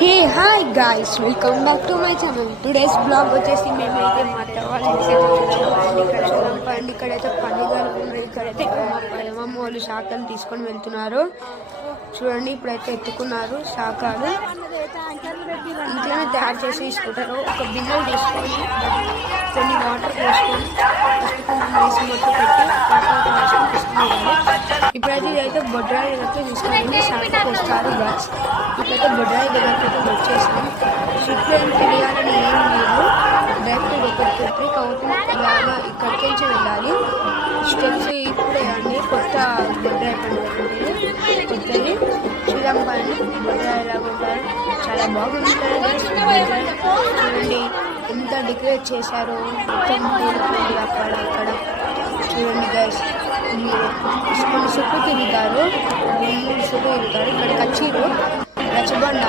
Hey hi guys, welcome back to my channel. Today's blog వచ్చేసి మేమైతే మా అత్త వాళ్ళ ఇంటికి ఇక్కడైతే పండుగలు ఉన్నాయి. ఇక్కడైతే మా అమ్మమ్మ వాళ్ళు శాఖలు తీసుకొని వెళ్తున్నారు. చూడండి, ఇప్పుడైతే ఎత్తుకున్నారు శాఖలు. ఇంట్లోనే తయారు చేసి తీసుకుంటారు. ఒక బిన్నెలు తీసుకొని కొన్ని వాటర్ వేసుకొని వేసి మొత్తం పెట్టి వాటర్ వేసుకొని తీసుకుని ఇప్పుడైతే ఇదైతే బొడ్రాయి దగ్గర తీసుకొని శాఖ వస్తారు గాయ్స్. ఇప్పుడైతే బొడ్రాయి దగ్గరికి వచ్చేసాం. షిప్లో ఏం తెలియాలని ఏం లేదు, డైరెక్ట్ ఒకటి కాబట్టి ఇలాగా ఇక్కడికి నుంచి వెళ్ళాలి. స్టెప్స్ ఇప్పుడే అండి, కొత్త బొడ్రాయి పండుగ కొత్తది శ్రీలంకని బొడ్రాయి లాగా ఉంటారు. చాలా బాగుంటుంది. చూడండి ఎంత డెకరేట్ చేశారు, మొత్తం అక్కడ అక్కడ చూడండి గైస్. కొన్ని చుట్టూ తిరుగుతారు, 3 చుట్టూ తిరుగుతారు. ఇక్కడికి వచ్చిర్రు రచ్చబండ